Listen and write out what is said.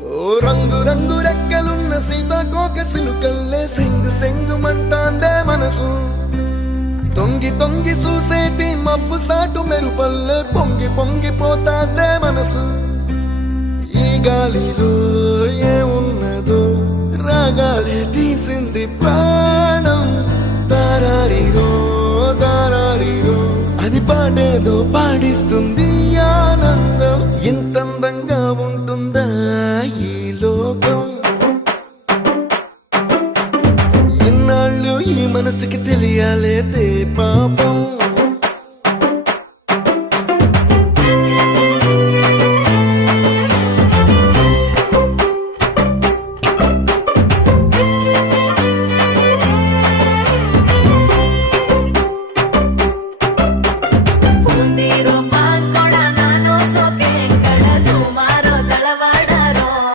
ఓ రంగు రంగు రెక్కలున్న సీతాకోక సిలుకల్లే సెంగు సెంగు మంటాందే మనసు తొంగి తొంగి చూసేటి మబ్బు సాటు మెరుపల్లే పొంగి పొంగిపోతాందే మనసు ఈ గాలిలో ఏమున్నదో రాగాలే తీసింది ప్రాణం తారారిరో తారారిరో అని పాడేదో పాడిస్తుంది ఆనందం ఇంతందంగా ఉంటుందా ఈ లోకం ఇన్నాళ్ళు ఈ మనసుకి